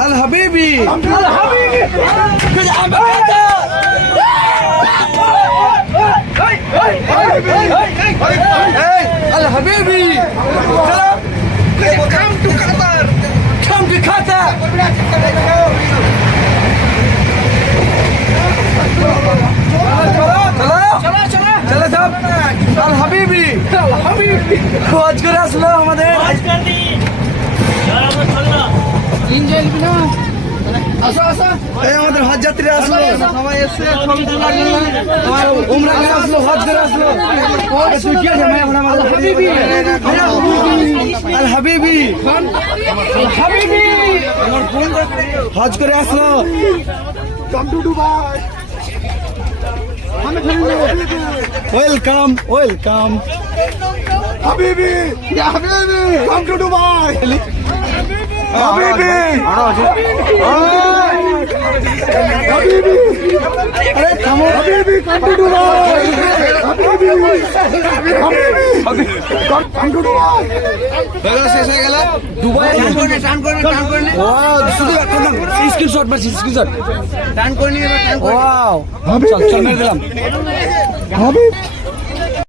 الحبيبي الحبيبي come to Qatar. চলো সব আল হাবিবি হজ করে আসলো আমাদের এই আমাদের হজ যাত্রীরা আসলো সবাই এসছে ছবি তোলার জন্য উমরা করে আসলো হজ করে আসলো তুই কি আছে আল হাবিবি হজ করে আসলো কাম টু দুবাই ওয়েলকাম হাবিবি কাম টু দুবাই হাবিবি আরে থামো হাবিবি come to Dubai come to Dubai দাদা শেষ হয়ে গেল দুবাই টান করে ও শুধু স্ক্রিনশট মারছি স্ক্রিনশট টান করে নিয়ে টান করে ওয়াও চল মেরে দিলাম হাবিব